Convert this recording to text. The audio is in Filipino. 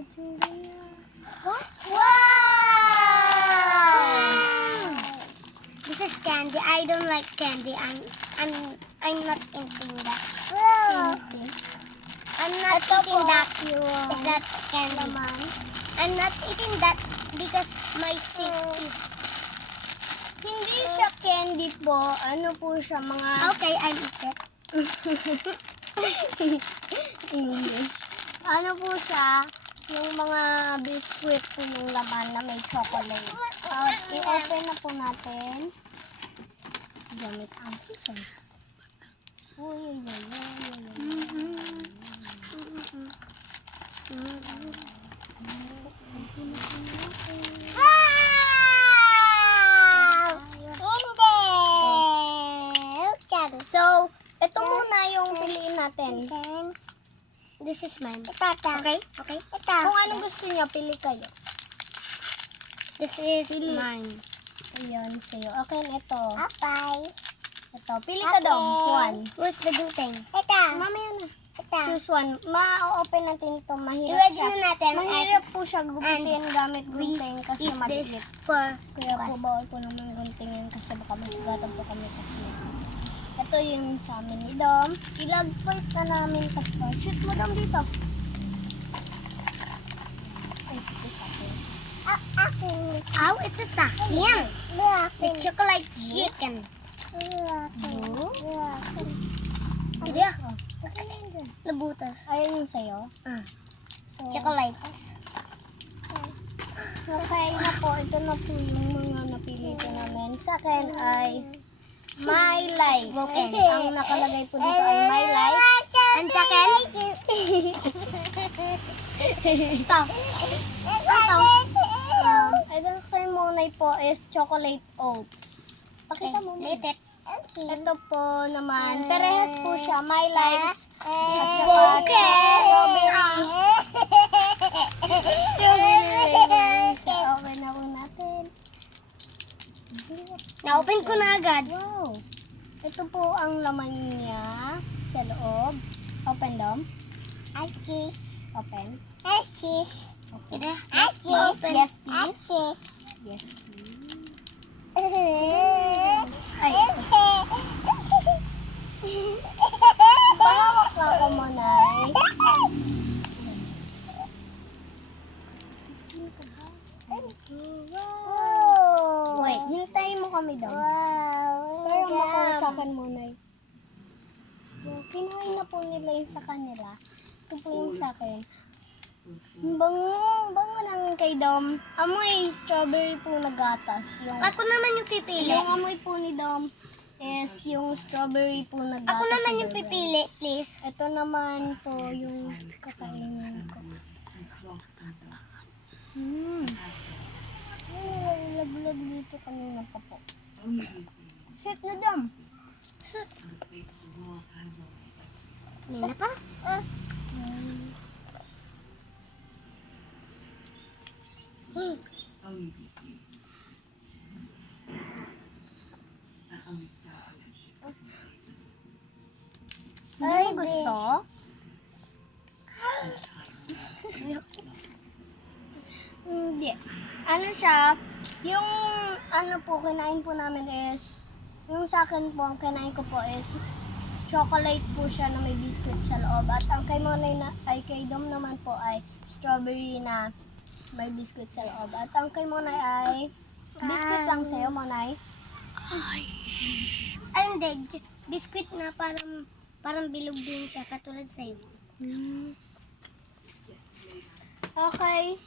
Wow! This is candy. I don't like candy. I'm not eating that. I'm not eating that. Is that candy? I'm not eating that because my teeth is. Hindi siya candy po. Ano po siya, mga Okay, I'll eat it. English. Ano po siya, yung mga biscuit po yung laman na may chocolate. I-open na po natin. Gamit ang scissors. Uy. So, ito muna yung piliin natin. This is mine. Okay? Okay? Kung anong gusto niyo, pili kayo. This is Pili. mine. Ayan, sa'yo. Okay, ito. Okay. Ito. Pili ka daw. One. Who's the good thing? Mamaya na. Ito. Choose one. Ma-open natin ito. Mahirap I-ready siya. na natin. Mahirap po siya gupitin gamit gunting kasi Eat this maliit. for Kaya po bawal po naman guntingin kasi baka masugatan po kami kasi. Ito yung sa amin ni Dom. Ilagpit na namin tapos. Shoot mo Dom dito. Ay, ito sa akin. Ow, ito sa akin. The chocolate chicken. Oh. Hindi ah. Nabutas. Ayun yung sa'yo. So, Chocolate. okay na po. Ito na po yung mga napili ko namin. Sa akin ay My Life. Ang nakalagay po dito ay My Life. And second? Ito. Ito kay Monay po is chocolate oats. Pakita mo. Lit it. Ito po naman. Parehas po siya. My Life. At saka strawberry. Okay na po natin. Na-open ko na agad. Wow. Ito po ang laman niya sa loob. Open, Dom. Cheese. Open. Cheese. Open. Yes, please. Yes, please. Cheese. Yes, please. Ay. Pahawak lang ako muna. Wait, hintayin mo kami daw. Pero makawa sa akin muna. Kinuha na po nila yung sa kanila. Ito po yung sa akin. Bango ng kay Dom. Amoy strawberry po na gatas. Ako naman yung pipili. Yung amoy po ni Dom is yung strawberry po na gatas. Ako naman na yung burger. pipili, please. Ito naman po yung kakainin ko. Ay, lag dito kanina pa po. Sit na Dom. May na pa? Hindi mo gusto? Hindi. Ano siya, yung ano po, kinain po namin is, yung sa akin po, ang kinain ko po is, chocolate po siya na may biscuit sa loob. At ang kay Monay na, ay kay Dom naman po ay strawberry na may biscuit sa loob. At ang kay Monay ay, biscuit lang sa'yo, Monay. Ay, hindi. Biscuit na parang bilog din siya, katulad sa'yo. Okay.